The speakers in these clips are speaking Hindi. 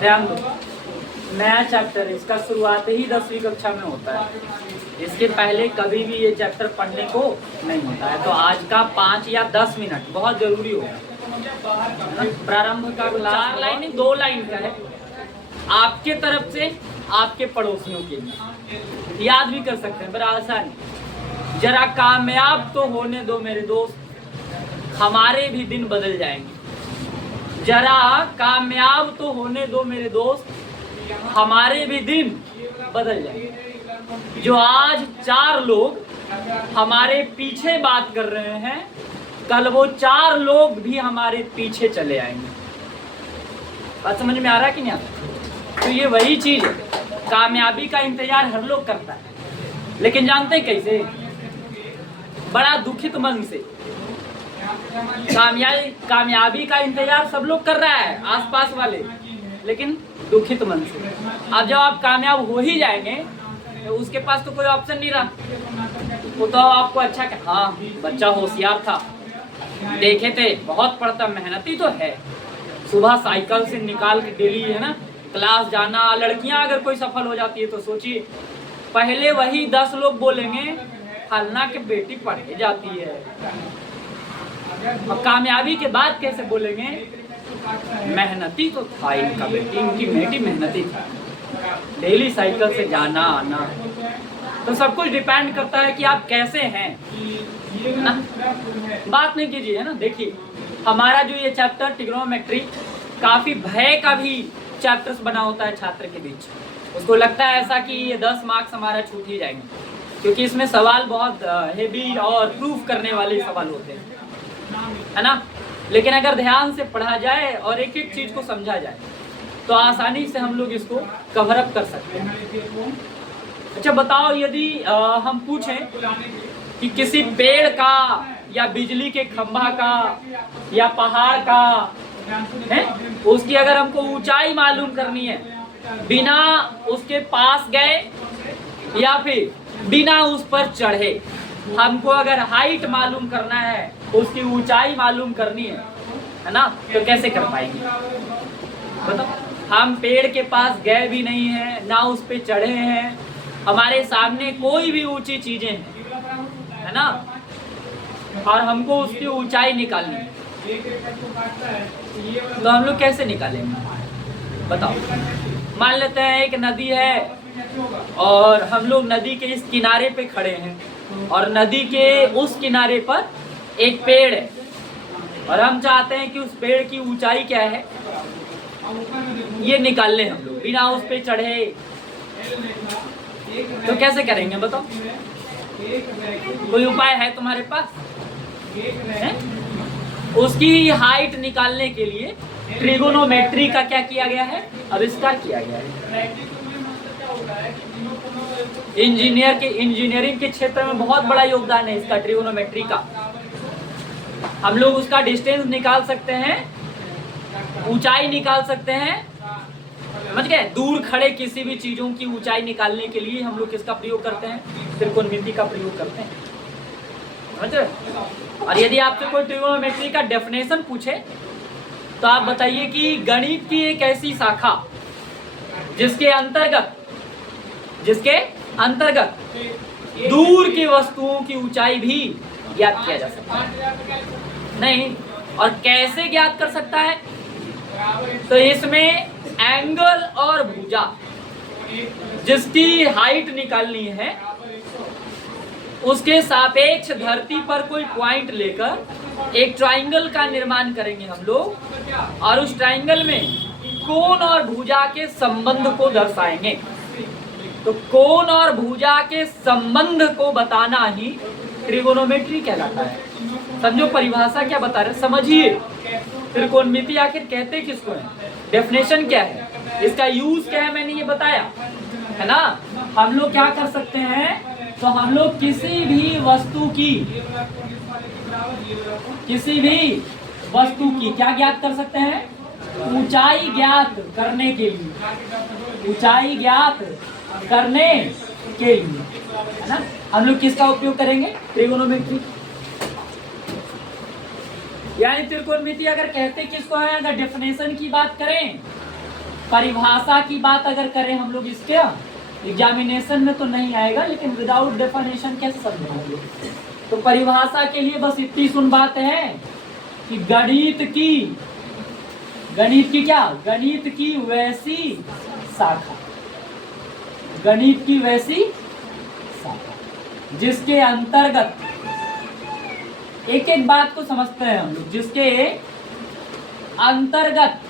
ध्यान दो, नया चैप्टर है, इसका शुरुआत ही 10वीं कक्षा में होता है। इसके पहले कभी भी ये चैप्टर पढ़ने को नहीं होता है। तो आज का 5 या 10 मिनट बहुत जरूरी होगा। प्रारंभ का 4 लाइन 2 लाइन का है, आपके तरफ से आपके पड़ोसियों के लिए। याद भी कर सकते हैं, बड़ा आसान। जरा कामयाब तो होने दो मेरे दोस्त, हमारे भी दिन बदल जाएंगे। जरा कामयाब तो होने दो मेरे दोस्त, हमारे भी दिन बदल जाएंगे। जो आज 4 लोग हमारे पीछे बात कर रहे हैं, कल वो 4 लोग भी हमारे पीछे चले आएंगे। बात समझ में आ रहा है कि नहीं आता? तो ये वही चीज है, कामयाबी का इंतजार हर लोग करता है, लेकिन जानते हैं कैसे? बड़ा दुखित मन से। कामयाबी का इंतजार सब लोग कर रहा है, आसपास वाले, लेकिन दुखित मन से। अब जब आप कामयाब हो ही जाएंगे तो उसके पास तो कोई ऑप्शन नहीं रहा। वो तो आपको अच्छा कि हाँ बच्चा होशियार था, देखे थे, बहुत पढ़ता, मेहनती तो है, सुबह साइकिल से निकाल के डेली है ना क्लास जाना। लड़कियां अगर कोई सफल हो जाती है तो सोचिए, पहले वही 10 लोग बोलेंगे फलना के बेटी पढ़े जाती है। अब कामयाबी के बाद कैसे बोलेंगे? मेहनती तो था इनका बेटी, इनकी बेटी मेहनती थी, डेली साइकिल से जाना आना। तो सब कुछ डिपेंड करता है कि आप कैसे हैं ना। बात नहीं कीजिए है ना। देखिए हमारा जो ये चैप्टर ट्रिग्नोमेट्री, काफी भय का भी चैप्टर्स बना होता है छात्र के बीच। उसको लगता है ऐसा कि ये 10 मार्क्स हमारा छूट ही जाएंगे, क्योंकि इसमें सवाल बहुत हेवी और प्रूफ करने वाले सवाल होते हैं, है ना। लेकिन अगर ध्यान से पढ़ा जाए और एक एक चीज को समझा जाए तो आसानी से हम लोग इसको कवर अप कर सकते हैं। अच्छा बताओ, यदि हम पूछें कि किसी पेड़ का या बिजली के खंभा का या पहाड़ का है, उसकी अगर हमको ऊंचाई मालूम करनी है बिना उसके पास गए या फिर बिना उस पर चढ़े, हमको अगर हाइट मालूम करना है, उसकी ऊंचाई मालूम करनी है ना, तो कैसे कर पाएंगे बताओ? हम पेड़ के पास गए भी नहीं हैं, ना उस पे चढ़े हैं, हमारे सामने कोई भी ऊंची चीजें हैं, है ना, और हमको उसकी ऊंचाई निकालनी है, तो हम लोग कैसे निकालेंगे बताओ? मान लेते हैं एक नदी है और हम लोग नदी के इस किनारे पे खड़े हैं और नदी के उस किनारे पर एक पेड़ है और हम चाहते हैं कि उस पेड़ की ऊंचाई क्या है ये निकाल लें हम लोग बिना उस पे चढ़े। तो कैसे करेंगे बताओ? कोई उपाय है तुम्हारे पास? है? उसकी हाइट निकालने के लिए ट्रिगोनोमेट्री का क्या किया गया है? आविष्कार किया गया है। इंजीनियरिंग के क्षेत्र में बहुत बड़ा योगदान है इसका, ट्रिगोनोमेट्री का। हम लोग उसका डिस्टेंस निकाल सकते हैं, ऊंचाई निकाल सकते हैं, समझ गए? दूर खड़े किसी भी चीजों की ऊंचाई निकालने के लिए हम लोग किसका प्रयोग करते हैं? त्रिकोणमिति का प्रयोग करते हैं, समझ रहे? और यदि आपसे कोई ट्रिगोनोमेट्री का डेफिनेशन पूछे तो आप बताइए कि गणित की एक ऐसी शाखा जिसके अंतर्गत दूर की वस्तुओं की ऊंचाई भी ज्ञात किया जा सकता है। नहीं, और कैसे ज्ञात कर सकता है? तो इसमें एंगल और भुजा, जिसकी हाइट निकालनी है, उसके सापेक्ष धरती पर कोई पॉइंट लेकर एक ट्राइंगल का निर्माण करेंगे हम लोग और उस ट्राइंगल में कोण और भुजा के संबंध को दर्शाएंगे। तो कोण और भुजा के संबंध को बताना ही ट्रिगोनोमेट्री कहलाता है। समझो परिभाषा क्या बता रहे, समझिए। त्रिकोणमिति आखिर कहते किसको है, डेफिनेशन क्या है, इसका यूज क्या है, मैंने ये बताया है ना। हम लोग क्या कर सकते हैं? तो हम लोग किसी भी वस्तु की क्या ज्ञात कर सकते हैं? ऊंचाई ज्ञात करने के लिए, ऊंचाई ज्ञात करने के लिए, है ना, हम लोग किसका उपयोग करेंगे? ट्रिगोनोमेट्री। यानी त्रिकोणमिति अगर कहते किसको है, अगर डेफिनेशन की बात करें परिभाषा की बात अगर करें हम लोग, इसके एग्जामिनेशन में तो नहीं आएगा, लेकिन विदाउट डेफिनेशन कैसे समझेंगे। तो परिभाषा के लिए बस इतनी सुन बात है कि गणित की गणित की वैसी शाखा, गणित की वैसी शाखा जिसके अंतर्गत, एक एक बात को समझते हैं हम लोग, जिसके अंतर्गत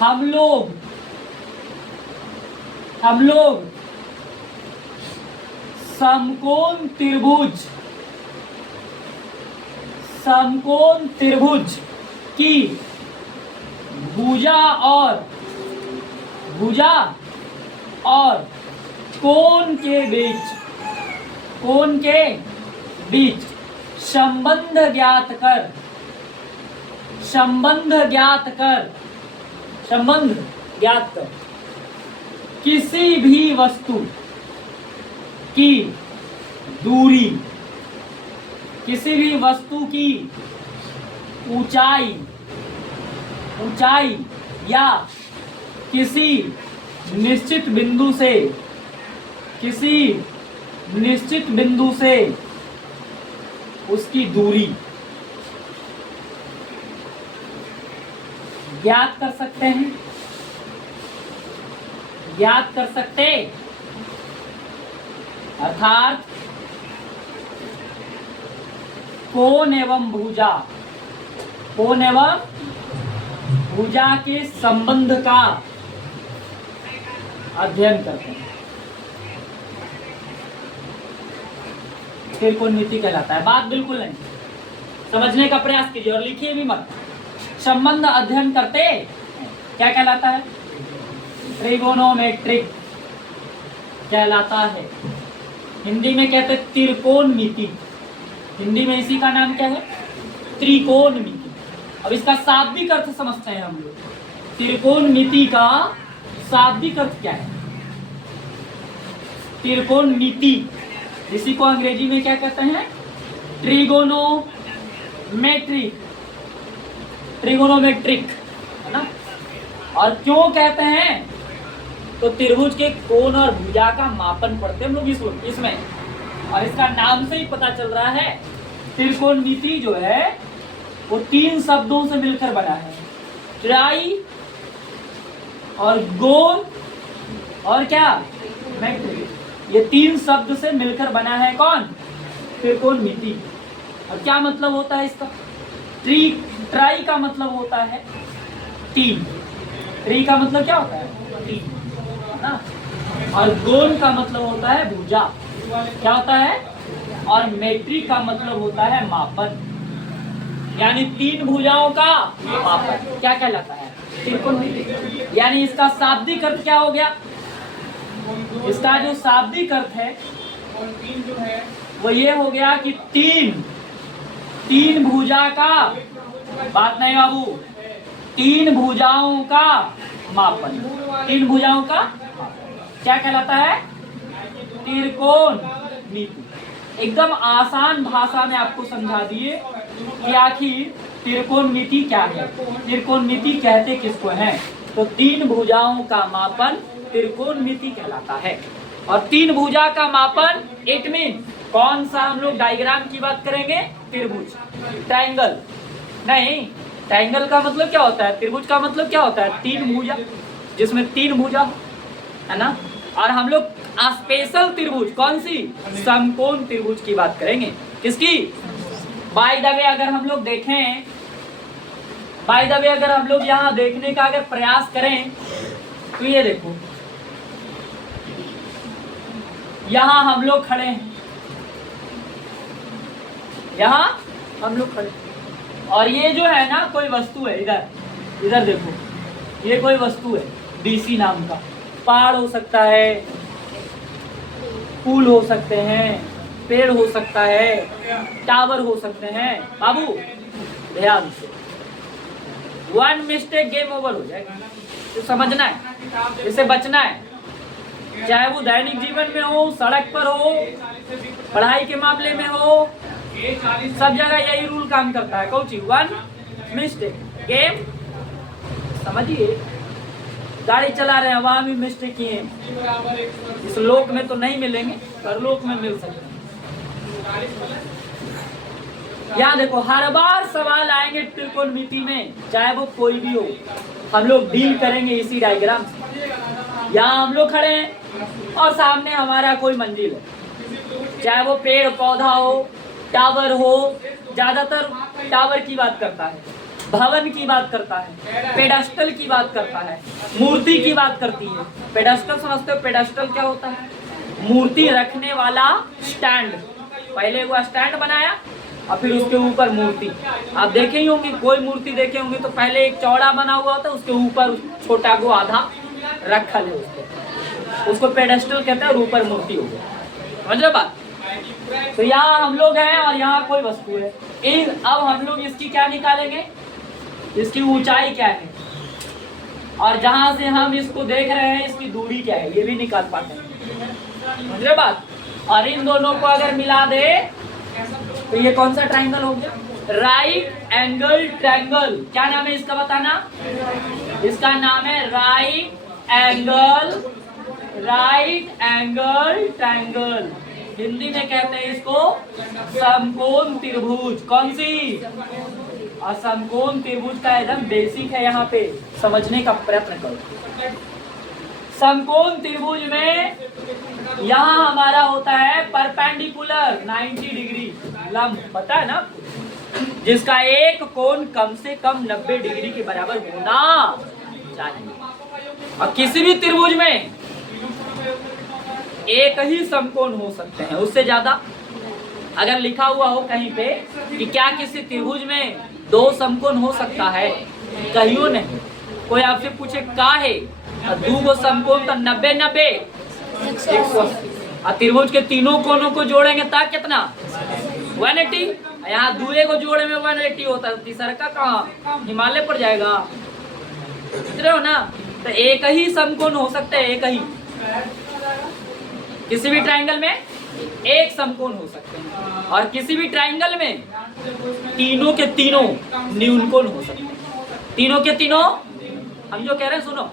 हम लोग समकोण त्रिभुज की भुजा और कोण के बीच संबंध ज्ञात कर किसी भी वस्तु की दूरी, किसी भी वस्तु की ऊंचाई या किसी निश्चित बिंदु से उसकी दूरी ज्ञात कर सकते अर्थात कोण एवं भुजा के संबंध का अध्ययन करते हैं। त्रिकोणमिति कहलाता है। बात बिल्कुल नहीं, समझने का प्रयास कीजिए और लिखिए भी मत। संबंध अध्ययन करते क्या कहलाता है? ट्रिगोनोमेट्रिक कहलाता है। हिंदी में कहते हैं त्रिकोणमिति, हिंदी में इसी का नाम क्या है? त्रिकोणमिति। अब इसका शाब्दिक अर्थ समझते हैं हम लोग। त्रिकोणमिति का शाब्दिक अर्थ क्या है? त्रिकोणमिति, इसी को अंग्रेजी में क्या कहते हैं? ट्रिगोनोमेट्रिक, है ना। और क्यों कहते हैं? तो त्रिभुज के कोण और भुजा का मापन पढ़ते हम लोग इसमें, और इसका नाम से ही पता चल रहा है। त्रिकोणमिति जो है वो 3 शब्दों से मिलकर बना है। ट्राई और गोल और क्या? मेट्रिक। ये 3 शब्द से मिलकर बना है कौन? त्रिकोणमिति। और क्या मतलब होता है इसका? ट्राई का मतलब होता है 3। ट्री का मतलब क्या होता है? 3, है ना। और गोल का मतलब होता है भुजा, क्या होता है? और मेट्रिक का मतलब होता है मापन, यानी 3 भुजाओं का मापन क्या कहलाता है? त्रिकोणमिति। यानी इसका शाब्दिक अर्थ क्या हो गया? इसका जो शाब्दिक अर्थ है वो ये हो गया कि 3 भुजा का, बात नहीं बाबू, 3 भुजाओं का मापन। 3 भुजाओं का क्या कहलाता है? त्रिकोणमिति। एकदम आसान भाषा में आपको समझा दिए कि आखिर त्रिकोणमिति क्या है, त्रिकोणमिति कहते किसको हैं। तो 3 भुजाओं का मापन त्रिकोणमिति कहलाता है। और 3 भुजा का मापन इट मीन, कौन सा हम लोग डायग्राम की बात करेंगे? त्रिभुज, ट्रायंगल नहीं। ट्रायंगल का मतलब क्या होता है? त्रिभुज का मतलब क्या होता है? 3 भुजा, जिसमें 3 भुजा, है ना। और हम लोग स्पेशल त्रिभुज, कौन सी? समकोण त्रिभुज की बात करेंगे। किसकी? बाय द वे अगर हम लोग देखें, बाय द वे अगर हम लोग यहाँ देखने का अगर प्रयास करें तो ये देखो, यहाँ हम लोग खड़े हैं, यहाँ हम लोग खड़े, और ये जो है ना कोई वस्तु है, इधर देखो, ये कोई वस्तु है डीसी नाम का। पहाड़ हो सकता है, फूल हो सकते हैं, पेड़ हो सकता है, टावर हो सकते हैं। बाबू ध्यान से, 1 मिस्टेक गेम ओवर हो जाएगा। तो समझना है, इससे बचना है, चाहे वो दैनिक जीवन में हो, सड़क पर हो, पढ़ाई के मामले में हो, सब जगह यही रूल काम करता है। कौन सी? 1 मिस्टेक गेम, समझिए। गाड़ी चला रहे हैं वहां भी मिस्टेक किए हैं। इस लोक में तो नहीं मिलेंगे, परलोक में मिल सकते हैं। यहाँ देखो हर बार सवाल आएंगे त्रिकोणमिति में, चाहे वो कोई भी हो, हम लोग डील करेंगे इसी डायग्राम से। यहाँ हम लोग खड़े हैं और सामने हमारा कोई मंजिल है, चाहे वो पेड़ पौधा हो, टावर हो, ज्यादातर टावर की बात करता है, भवन की बात करता है, पेडास्टल की बात करता है, मूर्ति की बात करती है। पेडास्टल समझते हो? पेडास्टल क्या होता है? मूर्ति रखने वाला स्टैंड। पहले वो स्टैंड बनाया और फिर उसके ऊपर मूर्ति। आप देखे ही होंगे, कोई मूर्ति देखे होंगे तो पहले एक चौड़ा बना हुआ होता है, उसके ऊपर छोटा को आधा रखा है, उसको पेडेस्टल कहते हैं और ऊपर मूर्ति हो गया। समझ बात? तो यहाँ हम लोग हैं और यहाँ कोई वस्तु है। अब हम लोग इसकी क्या निकालेंगे, इसकी ऊंचाई क्या है, और जहां से हम इसको देख रहे हैं इसकी दूरी क्या है, ये भी निकाल पाते हैं। समझ बात? और इन दोनों को अगर मिला दे तो ये कौन सा ट्राइंगल हो गया? Right angle triangle. क्या नाम है इसका बताना? इसका नाम है राइट एंगल ट्राइंगल। हिंदी में कहते हैं इसको समकोण त्रिभुज। कौन सी? और समकोण त्रिभुज का एकदम बेसिक है, यहाँ पे समझने का प्रयत्न करो। समकोण त्रिभुज में यहाँ हमारा होता है परपेंडिकुलर 90 डिग्री लंब, पता है ना, जिसका एक कोण कम से कम 90 डिग्री के बराबर होना चाहिए। और किसी भी त्रिभुज में एक ही समकोण हो सकते हैं, उससे ज्यादा अगर लिखा हुआ हो कहीं पे कि क्या किसी त्रिभुज में 2 समकोण हो सकता है, कहियो नहीं। कोई आपसे पूछे का है 2 समकोण तो 90-90 180। त्रिभुज के तीनों कोनों को जोड़ेंगे ता कितना? 180। यहाँ दूए को जोड़े में 180 होता है, तीसरा का कहाँ हिमालय पर जाएगा? समझ रहे हो ना? तो एक ही समकोण हो सकता है, एक ही। किसी भी ट्राइंगल में एक समकोण हो सकते हैं, और किसी भी ट्राइंगल में तीनों के तीनों न्यूनकोण हो सकते हैं। तीनों के तीनों, हम जो कह रहे हैं सुनो,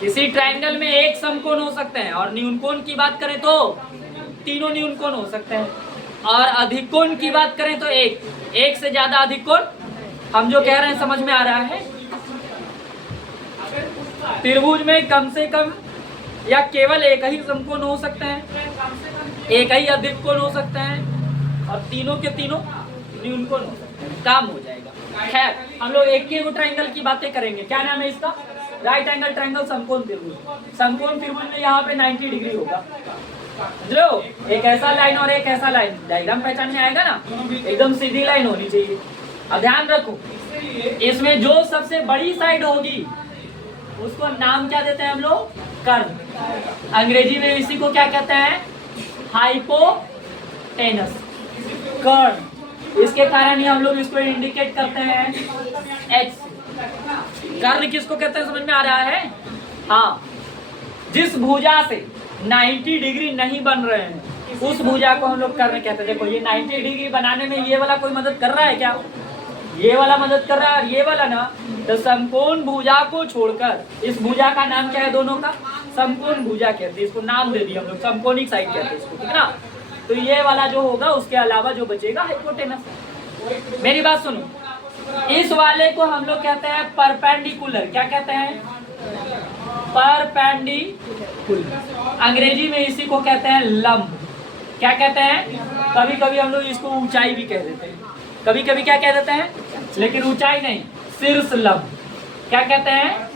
किसी ट्राइंगल में एक समकोण हो सकते हैं, और न्यूनकोण की बात करें तो तीनों न्यूनकोण हो सकते हैं, और अधिक कोण की बात करें तो एक से ज्यादा अधिक कोण। हम जो कह रहे हैं समझ में आ रहा है? त्रिभुज में कम से कम या केवल एक ही समकोण हो सकते हैं, एक ही अधिक कोण हो सकते हैं, और तीनों के तीनों न्यूनकोण हो सकते हैं। काम हो जाएगा। खैर, हम लोग एक ही ट्राइंगल की बातें करेंगे। क्या नाम है इसका? राइट एंगल ट्राइंगल समकोण त्रिभुज। समकोण त्रिभुज में यहाँ पे 90 डिग्री होगा। समझ लो, एक ऐसा लाइन और एक ऐसा लाइन, डायग्राम पहचान में आएगा ना, एकदम सीधी लाइन होनी चाहिए। अब ध्यान रखो, इसमें जो सबसे बड़ी साइड होगी उसको नाम क्या देते हैं हम लोग? कर्ण। अंग्रेजी में इसी को क्या कहते हैं? हाइपोटेनस, कर्ण। इसके कारण ही हम लोग इसको इंडिकेट करते हैं H। कर्ण किसको कहते हैं समझ में आ रहा है? हाँ, जिस भुजा से 90 डिग्री नहीं बन रहे हैं उस भुजा को हम लोग कर्ण कहते हैं। देखो, ये 90 डिग्री बनाने में ये वाला कोई मदद कर रहा है क्या? ये वाला मदद कर रहा है, और ये वाला ना। तो समकोण भुजा को छोड़कर इस भुजा का नाम क्या है? दोनों का समकोण भुजा कहते हैं। इसको नाम दे दिया हम लोग, समकोणिक साइड कहते हैं इसको, ठीक है ना? तो ये वाला जो होगा उसके अलावा जो बचेगा हाइपोटेनस। मेरी बात सुनो, इस वाले को हम लोग कहते हैं परपेंडिकुलर। क्या कहते हैं? परपेंडिकुलर। अंग्रेजी में इसी को कहते हैं लंब। क्या कहते हैं? कभी कभी हम लोग इसको ऊंचाई भी कह देते हैं, कभी कभी क्या कह देते हैं, लेकिन ऊंचाई नहीं, शीर्ष लंब। क्या कहते हैं?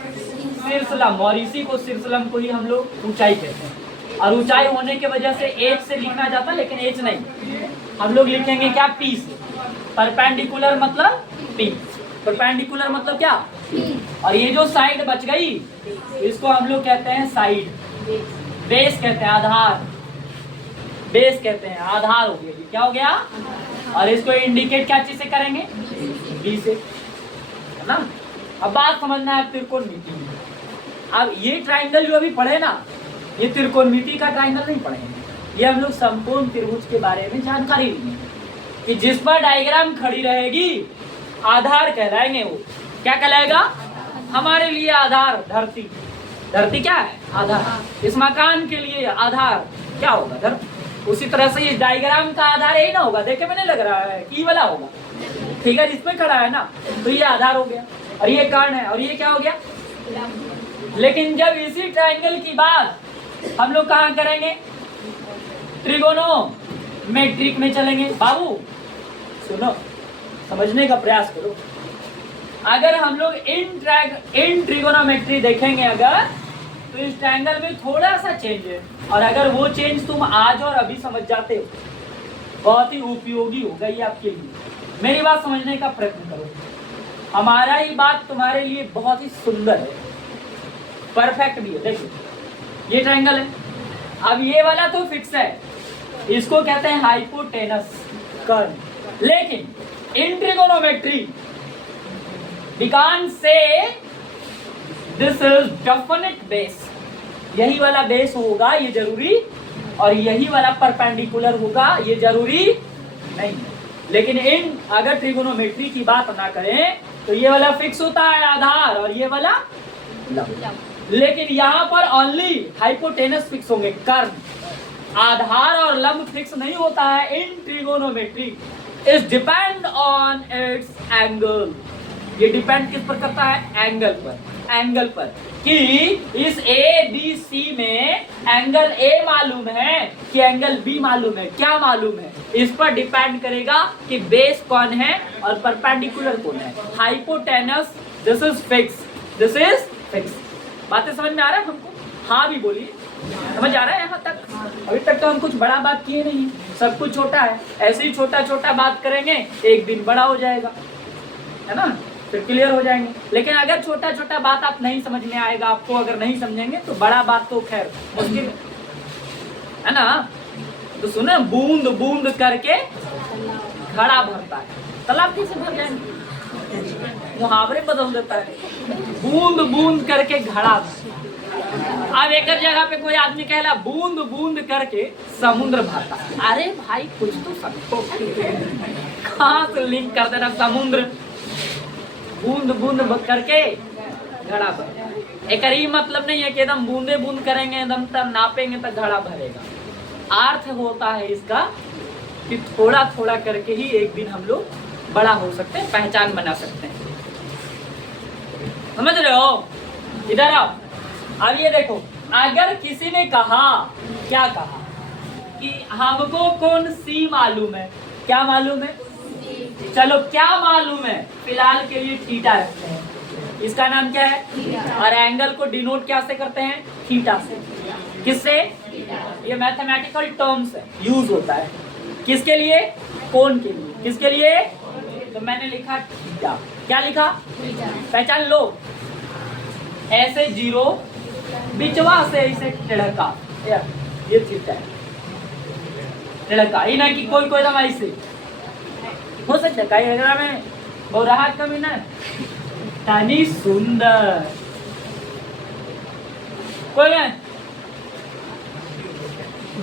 शीर्ष लंब। और इसी को शीर्ष लंब को ही हम लोग ऊंचाई कहते हैं। और ऊंचाई होने की वजह से H से लिखना जाता है, लेकिन H नहीं, हम लोग लिखेंगे क्या? P से। परपेंडिकुलर मतलब P। परपेंडिकुलर मतलब क्या? और ये जो साइड बच गई इसको हम लोग कहते हैं साइड। बेस कहते हैं आधार, बेस कहते हैं आधार हो गया। क्या हो गया? और इसको इंडिकेट क्या चीज से करेंगे? बी से, है ना? अब बात समझना है त्रिकोणमिति में। अब ये ट्राइंगल जो अभी पढ़े ना, ये त्रिकोणमिति का ट्राइंगल नहीं पढ़ेंगे, ये हम लोग समकोण त्रिभुज के बारे में जानकारी लेंगे कि जिस पर डायग्राम खड़ी रहेगी आधार कहलाएंगे। वो क्या कहलाएगा? हमारे लिए आधार धरती। धरती क्या है? आधार। इस मकान के लिए आधार क्या होगा? धरती। उसी तरह से इस डायग्राम का आधार यही ना होगा? देखे में नहीं लग रहा है की वाला होगा? फिगर इसमें खड़ा है ना, तो ये आधार हो गया और ये कर्ण है और ये क्या हो गया? लेकिन जब इसी ट्रायंगल की बात हम लोग कहाँ करेंगे? ट्रिगोनोमेट्रिक में चलेंगे। बाबू सुनो, समझने का प्रयास करो। अगर हम लोग इन ट्रिगोनोमेट्री देखेंगे अगर, तो इस ट्रायंगल में थोड़ा सा चेंज है, और अगर वो चेंज तुम आज और अभी समझ जाते हो, बहुत ही उपयोगी होगा ये आपके लिए। मेरी बात समझने का प्रयत्न करो। हमारा ही बात तुम्हारे लिए बहुत ही सुंदर है, परफेक्ट भी है। देखो ये ट्रायंगल है, अब ये वाला तो फिक्स है, इसको कहते हैं हाइपोटेनस कर्व। लेकिन इन trigonometry we can't say this is definite base, यही वाला बेस होगा ये जरूरी, और यही वाला परपेंडिकुलर होगा ये जरूरी नहीं। लेकिन इन अगर ट्रिगोनोमेट्री की बात ना करें तो ये वाला फिक्स होता है आधार, और ये वाला लंब। लेकिन यहाँ पर ओनली हाइपोटेनस फिक्स होंगे, कर्व। आधार और लंब फिक्स नहीं होता है in trigonometry. It depend on its angle. ये डिपेंड किस पर करता है? एंगल पर। एंगल पर कि इस ए बी सी में एंगल ए मालूम है कि एंगल बी मालूम है, क्या मालूम है? इस पर डिपेंड करेगा कि बेस कौन है और परपेंडिकुलर कौन है। Hypotenuse this is fix, this is fix. बातें समझ में आ रहा है हमको? हाँ भी बोलिए, समझ आ रहा है यहाँ तक? अभी तक तो हम कुछ बड़ा बात किए नहीं, सब कुछ छोटा है। ऐसे ही छोटा छोटा बात करेंगे, एक दिन बड़ा हो जाएगा, है ना? फिर क्लियर हो जाएंगे। लेकिन अगर छोटा छोटा बात आप नहीं समझ में आएगा, आपको अगर नहीं समझेंगे तो बड़ा बात तो खैर मुश्किल है ना। तो सुने, बूंद बूंद करके घड़ा भरता है, तालाब कैसे भर जाएंगे? मुहावरे बदल देता है, बूंद बूंद करके घड़ा। अब एक जगह पे कोई आदमी कहला बूंद बूंद करके समुद्र भरता। अरे भाई कुछ तो समझो, कहाँ से लिंक कर देना? समुद्र बूंद बूंद करके घड़ा भर। एक ही मतलब नहीं है कि एकदम बूंदे बूंद करेंगे, एकदम तब नापेंगे तो घड़ा भरेगा। अर्थ होता है इसका कि थोड़ा थोड़ा करके ही एक दिन हम लोग बड़ा हो सकते हैं, पहचान बना सकते हैं। समझ रहे हो? इधर आओ। अब ये देखो, अगर किसी ने कहा, क्या कहा कि हमको कौन सी मालूम है? क्या मालूम है? चलो क्या मालूम है? फिलहाल के लिए थीटा रखते हैं, इसका नाम क्या है? और एंगल को डिनोट क्या से करते हैं? थीटा से। किससे? ये मैथमेटिकल टर्म्स है, यूज होता है किसके लिए? कोण के लिए। किसके लिए? तो मैंने लिखा थीटा। क्या लिखा? पहचान लो। ऐसे जीरो बिचवा से इसे टिड़का, ये थीटा है। टिड़का ही ना कि कोई कोई दम ऐसे हो सकता है, कई में बहुराहट कमी ना तानी सुंदर कोई नहीं,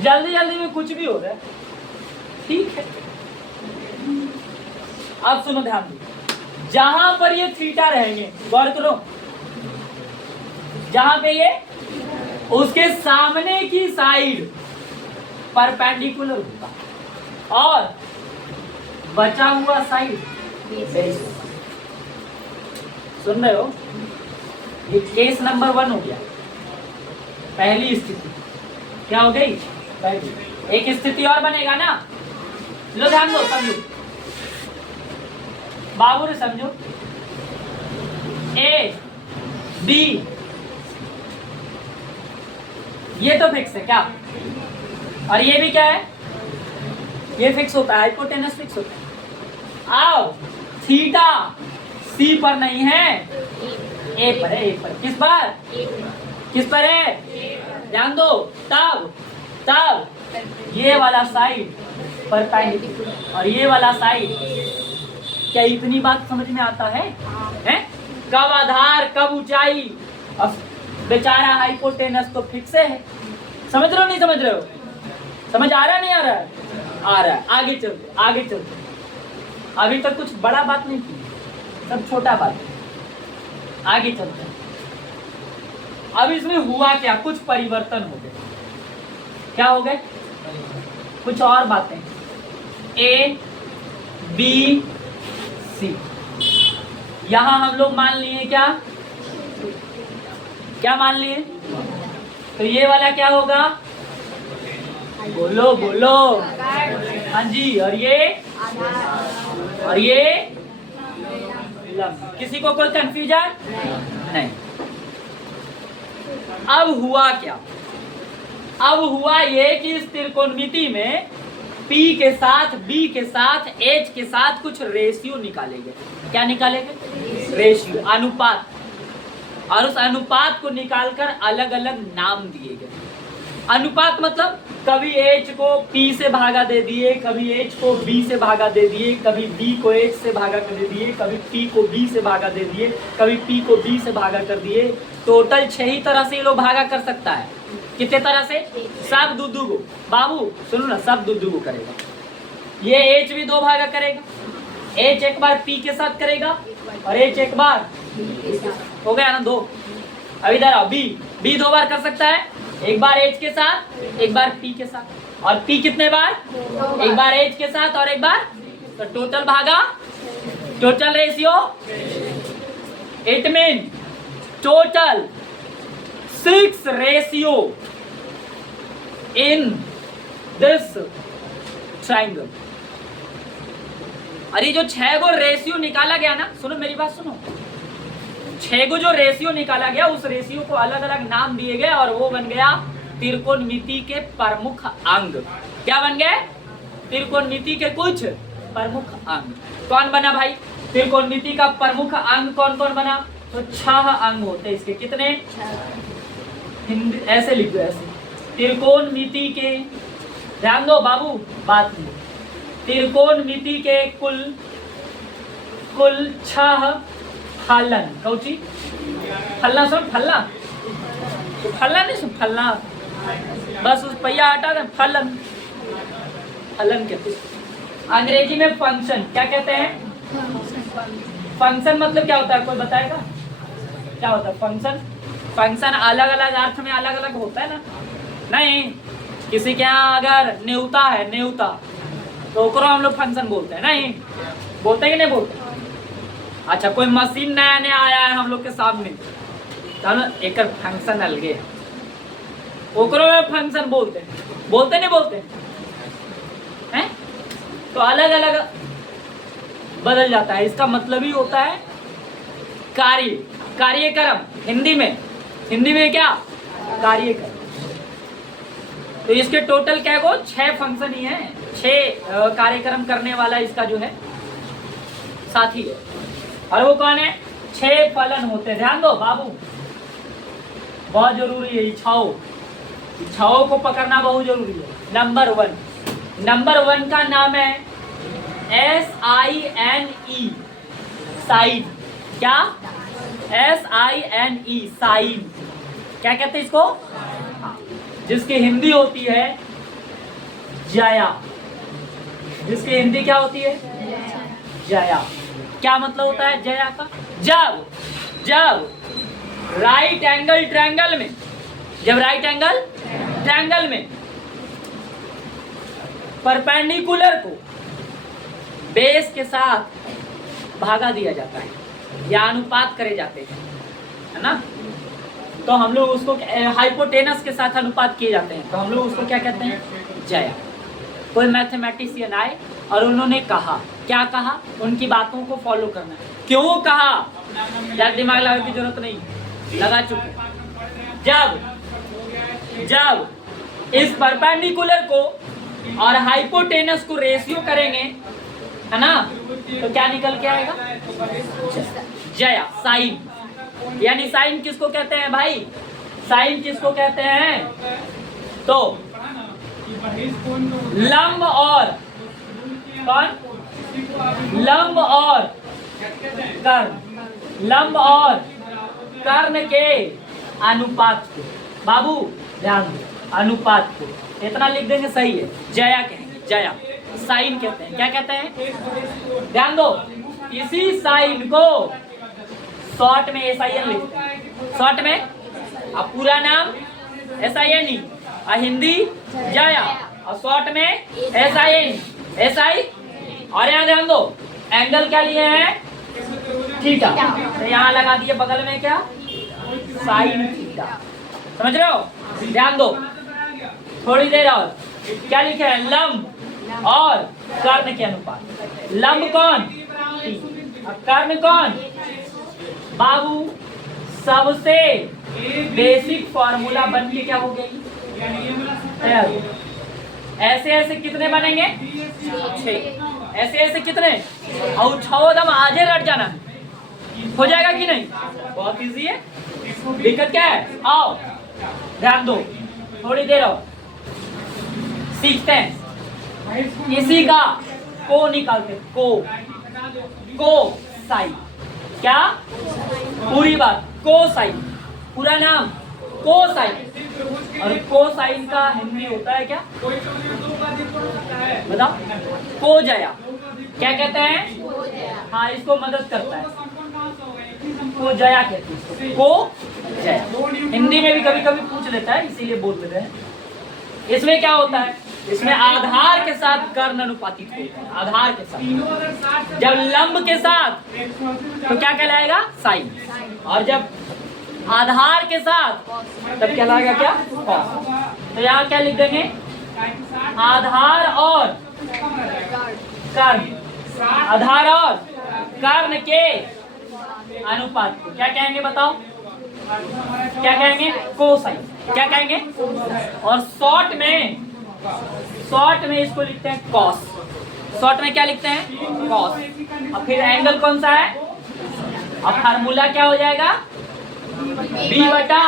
जल्दी जल्दी में कुछ भी हो रहा है, ठीक है। अब सुनो ध्यान दो, जहां पर ये थीटा रहेंगे, गौर करो, जहां पे ये, उसके सामने की साइड परपेंडिकुलर होगा और बचा हुआ साइड बेस। सुन रहे हो? ये केस नंबर 1 हो गया, पहली स्थिति। क्या हो गई? पहली। एक स्थिति और बनेगा ना, लो ध्यान दो, समझो बाबू ने, समझो। ए बी ये तो फिक्स है क्या? और ये भी क्या है? ये फिक्स होता है, हाइपोटेनस फिक्स होता है। आओ, थीटा सी पर नहीं है, ए पर है। ए पर किस पर? किस पर है? ध्यान दो। तब ये वाला साइड परपेंडिकुलर और ये वाला साइड। क्या इतनी बात समझ में आता है? हैं? कब आधार कब ऊंचाई, अब बेचारा हाइपोटेनस तो फिक्स है। समझ रहे हो नहीं समझ रहे हो? समझ आ रहा नहीं आ रहा है? आ रहा है। आगे चलते, आगे चलते। अभी तक कुछ बड़ा बात नहीं की, सब छोटा बात है। आगे चलते हैं। अब इसमें हुआ क्या, कुछ परिवर्तन हो गए। क्या हो गए? कुछ और बातें। ए बी सी, यहां हम लोग मान लिए क्या मान लिए? तो ये वाला क्या होगा? बोलो बोलो। हाँ जी। और ये लंब। किसी को कोई कंफ्यूजन नहीं। अब हुआ क्या? अब हुआ ये कि इस त्रिकोणमिति में P के साथ, B के साथ, H के साथ कुछ रेशियो निकाले गए। क्या निकाले गए? रेशियो, अनुपात। और उस अनुपात को निकालकर अलग अलग नाम दिए गए। अनुपात मतलब कभी H को P से भागा दे दिए, कभी H को B से भागा दे दिए, कभी B को H से भागा कर दे दिए, कभी P को B से भागा दे दिए, कभी P को B से भागा कर दिए। टोटल 6 ही तरह से ये लोग भागा कर सकता है। कितने तरह से? सब दू को। बाबू सुनो ना, सब दू को करेगा। ये H भी 2 भागा करेगा। H एक बार P के साथ करेगा और H एक बार, हो गया ना 2। अब इधर आओ, B 2 बार कर सकता है, एक बार H के साथ, एक बार P के साथ। और P कितने बार? एक बार H के साथ और एक बार। तो टोटल भागा, total ratio, it mean total 6 ratio in this triangle. अरे जो 6 गो रेशियो निकाला गया ना, सुनो मेरी बात सुनो, 6 गो जो रेशियो निकाला गया, उस रेशियो को अलग अलग नाम दिए गए और वो बन गया त्रिकोणमिति के प्रमुख अंग। क्या बन गए? त्रिकोणमिति के कुछ प्रमुख अंग। कौन बना भाई? त्रिकोणमिति का प्रमुख अंग कौन कौन बना? तो 6 अंग होते हैं इसके। कितने? हिंदी ऐसे लिखो, ऐसे। त्रिकोणमिति के, ध्यान दो बाबू बात में, त्रिकोणमिति के कुल 6 फलन। कौची? फलना सुन, फलना तो फलना नहीं सुन, फलना बस उस पहिया हटा दे। फलन, फलन कहते हैं अंग्रेजी में। फंक्शन क्या कहते हैं? फंक्शन मतलब क्या होता है, कोई बताएगा क्या होता है फंक्शन? फंक्शन अलग अलग अर्थ में अलग अलग होता है ना। नहीं, किसी के यहाँ अगर न्योता है, न्योता, तो ओकरो हम लोग फंक्शन बोलते हैं। नहीं बोलते कि नहीं बोलते? अच्छा, कोई मशीन नया नया आया है हम लोग के सामने, तो एक फंक्शन अलगे, ओकरो में फंक्शन बोलते हैं। बोलते नहीं बोलते हैं? तो अलग अलग बदल जाता है। इसका मतलब ही होता है कार्य, कार्यक्रम। हिंदी में क्या? कार्यक्रम। तो इसके टोटल क्या को 6 फंक्शन ही है, 6 कार्यक्रम करने वाला इसका जो है साथी है। और वो कौन है? 6 फलन होते हैं। ध्यान दो बाबू, बहुत जरूरी है। इच्छाओं को पकड़ना बहुत जरूरी है। नंबर 1 का नाम है SINE, साइन। क्या? SINE, sine. क्या कहते हैं इसको? जिसकी हिंदी होती है जया। जिसकी हिंदी क्या होती है? जया। क्या मतलब होता है जया का? जब राइट एंगल ट्रायंगल में, जब राइट एंगल ट्रायंगल में परपेंडिकुलर को बेस के साथ भागा दिया जाता है या अनुपात करे जाते हैं, है ना। तो हम लोग उसको हाइपोटेनस के साथ अनुपात किए जाते हैं, तो हम लोग उसको क्या कहते हैं? जया। कोई मैथमेटिशियन आए और उन्होंने कहा, क्या कहा? उनकी बातों को फॉलो करना है। क्यों कहा? यार दिमाग लगाने की जरूरत नहीं, लगा चुके। जब इस परपेंडिकुलर को और हाइपोटेनस को रेशियो करेंगे, है ना, तो क्या निकल के आएगा? जया, साइन। यानी साइन किसको कहते हैं भाई? साइन किसको कहते हैं? तो लंब और कौन? लंब और कर्ण, लंब और कर्ण के अनुपात को, बाबू ध्यान दो, अनुपात को इतना लिख देंगे, सही है। जया कहेंगे, जया। साइन कहते हैं, क्या कहते हैं? ध्यान दो, इसी साइन को शॉर्ट में SIN लिखते हैं, शॉर्ट में। अब पूरा नाम SINE, और हिंदी जया, और शॉर्ट में SIN SI। और यहाँ ध्यान दो, एंगल क्या लिए हैं? थीटा। तो यहाँ लगा दिए बगल में क्या? Sine theta. समझ रहे हो? ध्यान दो, थोड़ी देर और। क्या लिखे हैं? लंब और कर्ण के अनुपात। लंब कौन? और कर्ण कौन? बाबू सबसे बेसिक फॉर्मूला बन के क्या हो गई? ऐसे ऐसे कितने बनेंगे? 6। ऐसे ऐसे कितने? और 6 दम आगे रट जाना, हो जाएगा कि नहीं? बहुत इजी है। दिक्कत क्या है? आओ ध्यान दो, थोड़ी देर और सीखते हैं। इसी का को निकालते, को साइन। क्या? पूरी बात, को साइन, पूरा नाम को साइन। और को साइन का हिंदी होता है क्या? बताओ। को जया। क्या कहते हैं? हाँ, इसको मदद करता है, को जया कहते हैं। को जया हिंदी में भी कभी कभी पूछ लेता है, इसीलिए बोल देते हैं। इसमें क्या होता है? इसमें आधार के साथ कर्ण अनुपातिक होता है। आधार के साथ, जब लंब के साथ तो क्या कहलाएगा? साइन। और जब आधार के साथ तब क्या लगेगा? क्या? कॉस। तो यहाँ क्या लिख देंगे? आधार और कर्ण, आधार और कर्ण के अनुपात को क्या कहेंगे? बताओ, क्या कहेंगे? कोसाइन। क्या कहेंगे? और शॉर्ट में इसको लिखते हैं कॉस। शॉर्ट में क्या लिखते हैं? कॉस। और फिर एंगल कौन सा है? अब फार्मूला क्या हो जाएगा? B बटा,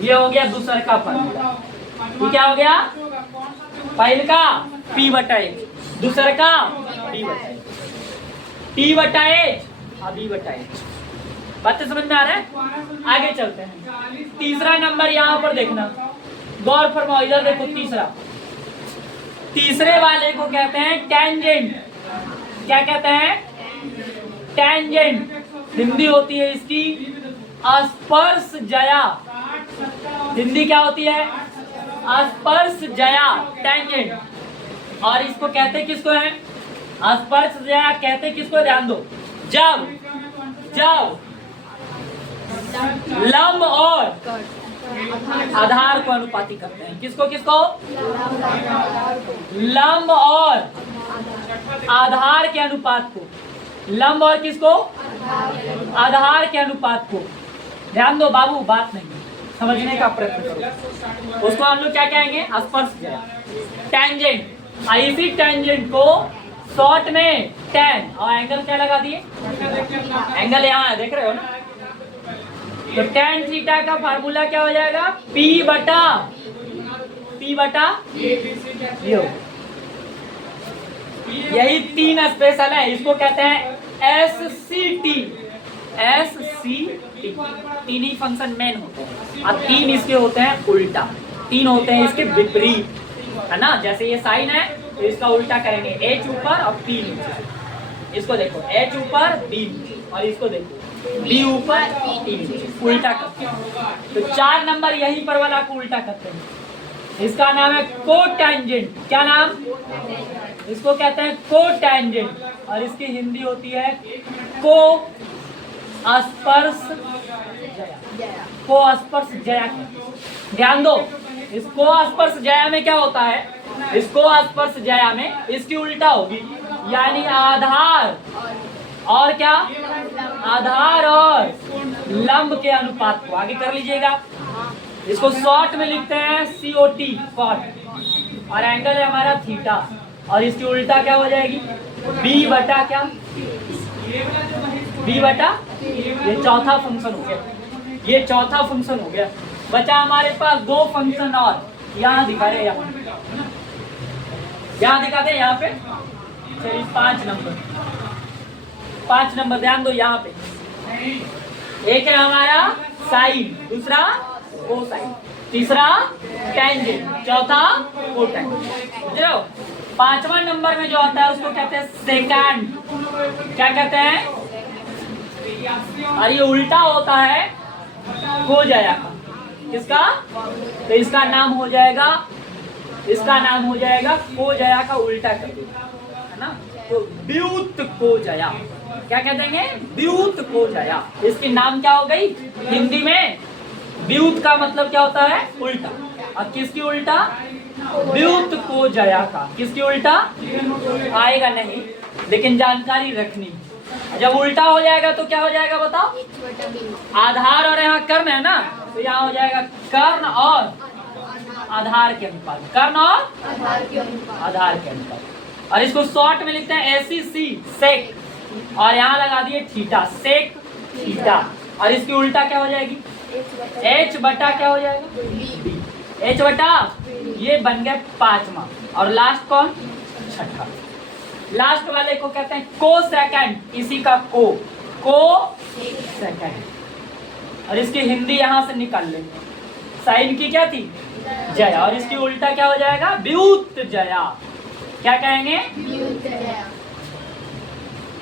ये हो गया दूसरा का फार्मूला। ये क्या हो गया? पहले का P बटा H, दूसरा का B बटा H, P बटा H और B बटा H। बातें समझ में आ रहा है? आगे चलते हैं। तीसरा नंबर यहाँ पर देखना, गौर फरमाओ, इधर देखो। तीसरे वाले को कहते हैं टेंजेंट। क्या कहते हैं? टेंजेंट। हिंदी होती है इसकी स्पर्श जया। हिंदी क्या होती है? स्पर्श जया, टेंजेंट। और इसको कहते किसको है? स्पर्श जया कहते किसको? ध्यान दो, जब लंब और आधार को अनुपाती करते हैं। किसको? लंब और आधार के अनुपात को। लंब और किसको? आधार के अनुपात को। ध्यान दो बाबू, बात नहीं, समझने का प्रयत्न करो। उसको हम लोग क्या कहेंगे? स्पर्श जया, टेंजेंट। इसी टेंजेंट को शॉर्ट में टेन, और एंगल क्या लगा दिए? एंगल यहाँ है, देख रहे हो ना? तो टेन थीटा का फार्मूला क्या हो जाएगा? P बटा यही 3 स्पेशल है, इसको कहते हैं SCT। तीन ही फंक्शन मेन होते हैं, और 3 इसके होते हैं उल्टा, 3 होते हैं इसके विपरीत, है ना? जैसे ये साइन है तो इसका उल्टा करेंगे, H ऊपर और P नीचे। इसको देखो, H ऊपर B, और इसको देखो B ऊपर P नीचे, उल्टा करते हैं। तो 4 नंबर यही पर वाला को उल्टा करते हैं। इसका नाम है कोटेंजेंट। क्या नाम? इसको कहते हैं कोटेंजेंट, और इसकी हिंदी होती है को स्पर्श जया। को स्पर्श जया। ध्यान दो, इसको स्पर्श जया में क्या होता है? इसको स्पर्श जया में इसकी उल्टा होगी, यानी आधार और क्या? आधार और लंब के अनुपात को। आगे कर लीजिएगा। इसको शॉर्ट में लिखते हैं COT, शॉर्ट, और एंगल है हमारा थीटा, और इसकी उल्टा क्या हो जाएगी? B बटा क्या? B बटा, ये चौथा फंक्शन हो गया। ये चौथा फंक्शन हो गया। बचा हमारे पास 2 फंक्शन और। यहाँ दिखा रहे, यहाँ दिखाते हैं, यहाँ पे चलिए 5 नंबर ध्यान दो। यहाँ पे एक है हमारा साइन, दूसरा कोसाइन, तीसरा टेंजेंट, चौथा कोटेंजेंट। समझ रहे हो? 5वां नंबर में जो आता है उसको कहते हैं सेकंड। क्या कहते हैं? और ये उल्टा होता है कोजया का। किसका? तो इसका नाम हो जाएगा कोजया का उल्टा कर देगा, है ना। तो व्युत कोजया, क्या कहते हैं? व्युत कोजया। इसकी नाम क्या हो गई हिंदी में? व्युत का मतलब क्या होता है? उल्टा। और किसकी उल्टा? व्युत कोजया का। किसकी उल्टा? आएगा नहीं, लेकिन जानकारी रखनी। जब उल्टा हो जाएगा तो क्या हो जाएगा बताओ? आधार और यहाँ कर्ण है ना, तो यहाँ हो जाएगा कर्ण और आधार के अनुपात। कर्ण और आधार के अनुपात। और इसको शॉर्ट में लिखते हैं SEC, सेक, और यहाँ लगा दिए थीटा, सेक थीटा। और इसकी उल्टा क्या हो जाएगी? H बटा क्या हो जाएगा? H बटा, ये बन गया 5वां। और लास्ट कौन? छठा। लास्ट वाले को कहते हैं को सेकंड, इसी का को सेकंड। और इसकी हिंदी यहां से निकाल लेंगे। साइन की क्या थी? जया। और इसकी उल्टा क्या हो जाएगा? व्युत जया। क्या कहेंगे?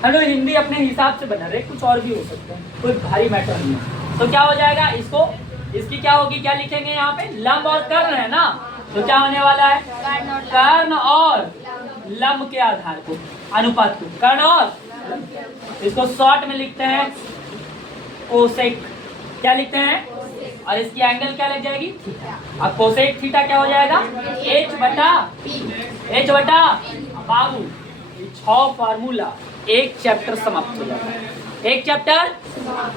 हम लोग हिंदी अपने हिसाब से बना रहे, कुछ और भी हो सकते हैं, कोई भारी मैटर नहीं है। तो क्या हो जाएगा? इसकी क्या होगी? क्या लिखेंगे यहाँ पे? लंब और कर्ण है ना, तो क्या होने वाला है? कर्ण और लंब के आधार को, अनुपात को, कर्ण और इसको शॉर्ट में लिखते हैं कोसेक। क्या लिखते हैं? और इसकी एंगल क्या लग जाएगी? थीटा। अब कोसेक थीटा क्या हो जाएगा? H बटा बाबू। 6 फार्मूला, एक चैप्टर समाप्त हो जाएगा। एक चैप्टर।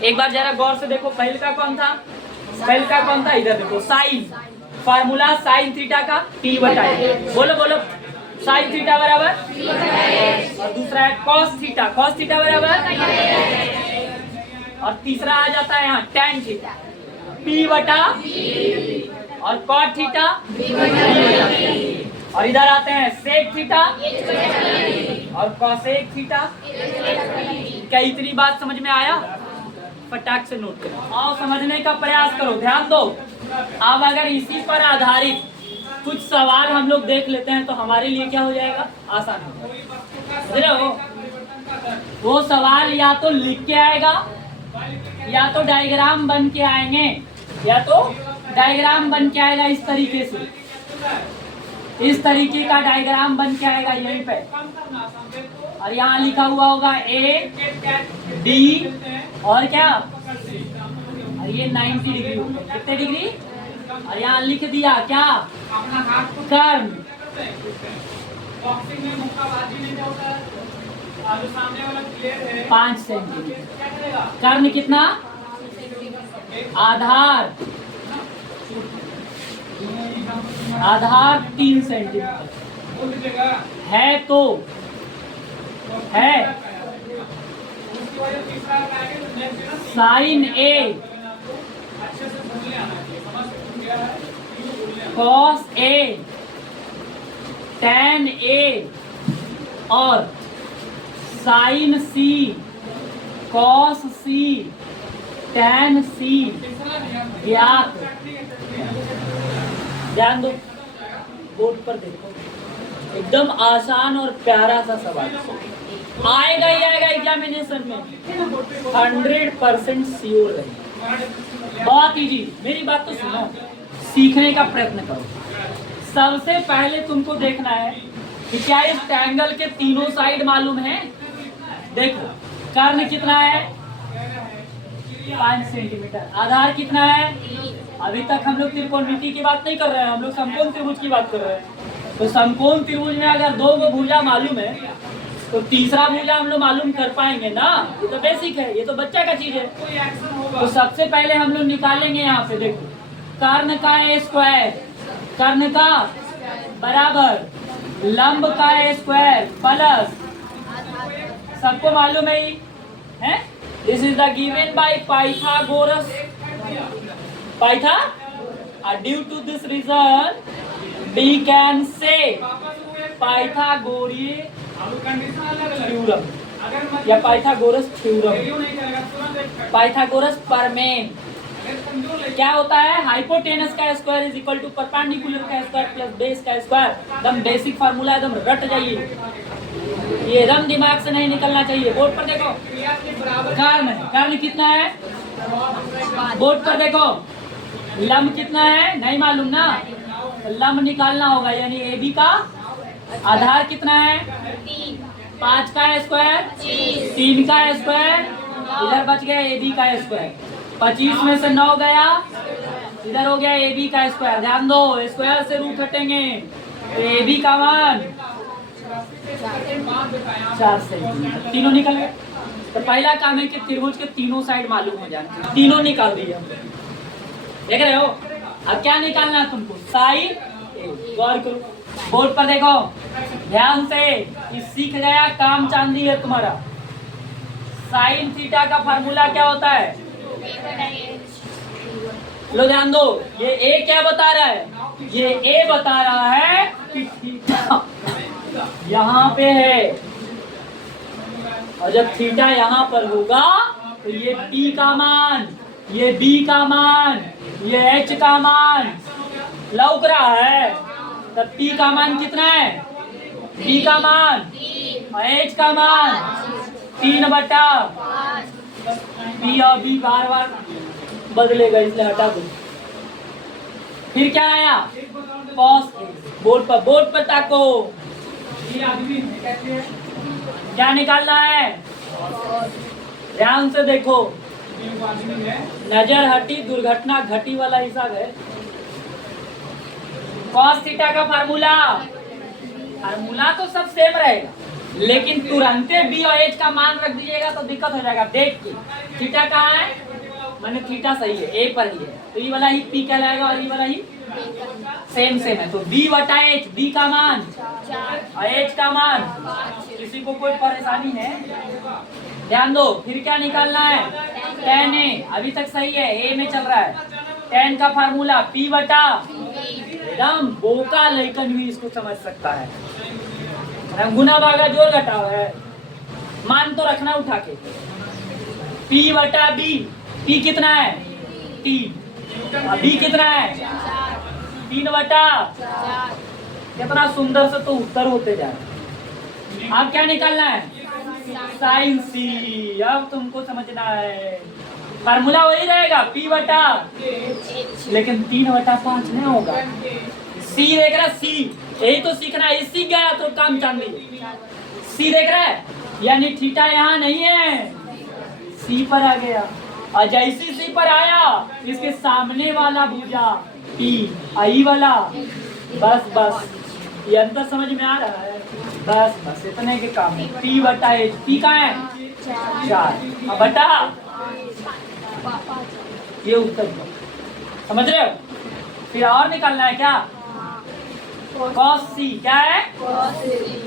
एक बार जरा गौर से देखो, पहले का कौन था? इधर देखो, साइन। फार्मूला साइन थीटा का P बटा A। बोलो साइन थीटा बराबर P बटा A। और दूसरा है कॉस थीटा बराबर, और तीसरा आ जाता है यहाँ tan थीटा, P बटा और कॉट थीटा B बटा। और इधर आते हैं सेक थीटा और कॉसेक थीटा। क्या इतनी बात समझ में आया? फटाक से नोट करो और समझने का प्रयास करो, ध्यान दो। अब अगर इसी पर आधारित कुछ सवाल हम लोग देख लेते हैं तो हमारे लिए क्या हो जाएगा? आसान हो जाएगा। वो सवाल या तो लिख के आएगा, या तो डायग्राम बन के आएंगे, इस तरीके से। इस तरीके का डायग्राम बन के आएगा यहीं पे, और यहाँ लिखा हुआ होगा A, D और क्या, और ये 90 डिग्री होगा। कितने डिग्री? और यहाँ लिख दिया क्या? कर्ण। 5 सेंटीमीटर। कर्ण कितना? आधार 3 सेंटीमीटर है, तो है sine A cos A tan A और sine C cos C tan C ज्ञात। ध्यान दो, बोर्ड पर देखो, एकदम आसान और प्यारा सा सवाल आएगा ही आएगा एग्जामिनेशन में, 100% श्योर रहेगा। बहुत इजी। मेरी बात तो सुनो, सीखने का प्रयत्न करो। सबसे पहले तुमको देखना है कि क्या इस ट्रायंगल के तीनों साइड मालूम है। देखो, कर्ण कितना है? 5 सेंटीमीटर। आधार कितना है? अभी तक हम लोग त्रिकोणमिति की बात नहीं कर रहे हैं, हम लोग समकोण त्रिभुज की बात कर रहे हैं। तो समकोण त्रिभुज में अगर 2 भुजा मालूम है तो तीसरा भुजा हम लोग मालूम कर पाएंगे ना। ये तो बेसिक है, ये तो बच्चा का चीज है। तो सबसे पहले हम लोग निकालेंगे यहाँ पे, देखो, कर्ण का A स्क्वायर, कर्ण का बराबर लंब का A स्क्वायर प्लस, सबको मालूम है ही है। This is the given by Pythagoras. Due to this reason we can say Pythagorean theorem या पाइथागोरस थ्योरम, पाइथागोरस प्रमेय। क्या होता है? हाइपोटेनस का square is equal to perpendicular का स्क्वायर प्लस बेस का स्क्वायर। एकदम बेसिक फार्मूला, एकदम रट जाइए। ये रम दिमाग से नहीं निकलना चाहिए। बोर्ड पर देखो, कर्ण कितना है? बोर्ड पर देखो, लंब कितना है? नहीं मालूम ना, लंब निकालना होगा। यानी ए बी का आधार कितना है? 5 का स्क्वायर, 3 का स्क्वायर, इधर बच गया ए बी का स्क्वायर। 25 में से 9 गया, इधर हो गया ए बी का स्क्वायर। ध्यान दो, स्क्वायर से रूट हटेंगे तो ए बी का मान 4 सेंटीमीटर। तीनों निकल गए। तो पहला काम है कि त्रिभुज के तीनों साइड मालूम हो जाना। तीनों निकाल दिए हम, देख रहे हो। अब क्या निकालना है तुमको? साइन। गौर करो, बोर्ड पर देखो ध्यान से, कि सीख गया काम चांदी है तुम्हारा। साइन थीटा का फार्मूला क्या होता है? लो ध्यान दो, ये ए क्या बता रहा है? ये ए बता रहा है कि थीटा यहाँ पे है, और जब थीटा यहाँ पर होगा तो ये P का मान, ये B का मान, ये H का मान लौक रहा है। तब P का मान कितना है? B का मान और H का मान 3/5। P और B बार बार बदलेगा, इसलिए हटा दो। फिर क्या आया? कॉस। बोर्ड पर ताको, क्या निकालना है? ध्यान से देखो, नजर हटी दुर्घटना घटी वाला हिसाब है। कॉस थीटा का फार्मूला तो सब सेम रहेगा, लेकिन तुरंते बी और एच का मान रख दीजिएगा तो दिक्कत हो जाएगा। देख के थीटा कहाँ है? मैंने थीटा सही है, ए पर ही है, तो ई वाला ही पी कहलाएगा और ई वाला ही सेम है। तो बी बटा एच, बी का मान और एच का मान। किसी को कोई परेशानी है? ध्यान दो, फिर क्या निकालना है? tan ए, अभी तक सही है, ए में चल रहा है। tan का फार्मूला पी बटा, एकदम बोका लेकिन भी इसको समझ सकता है। गुना भागा जोड़ घटाव है, मान तो रखना उठा के। पी बटा बी, पी कितना है? 3, बी कितना है? 3/4। कितना सुंदर से तो उत्तर होते जा रहे। अब क्या निकालना है? साइन सी। अब तुमको समझना है, फार्मूला वही रहेगा P बटा, लेकिन 3/5 नहीं होगा। सी देख रहा है, सी, यही तो सीखना है। सीख गया तो काम चांदी। सी देख रहा है, यानी थीटा यहाँ नहीं है, सी पर आ गया। और जैसी सी पर आया, इसके सामने वाला भुजा P, आई वाला। बस ये अंतर समझ में आ रहा है। बस इतने के काम है। P बटा एच, P का है 4, अब बटा ये उत्तर समझ रहे हो। फिर और निकालना है क्या? कॉस सी, क्या है?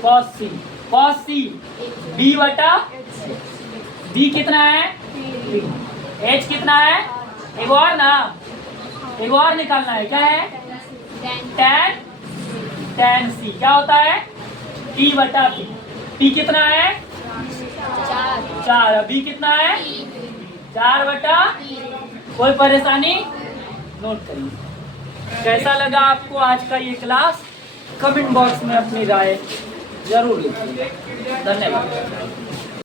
कॉस सी बी बटा, बी कितना है? एच कितना है? एक और निकालना है, क्या है? tan सी क्या होता है? T बटा P। P कितना है? 4। B कितना है? 4/। कोई परेशानी? नोट करिए। कैसा लगा आपको आज का ये क्लास? कमेंट बॉक्स में अपनी राय जरूर लिखिए। धन्यवाद।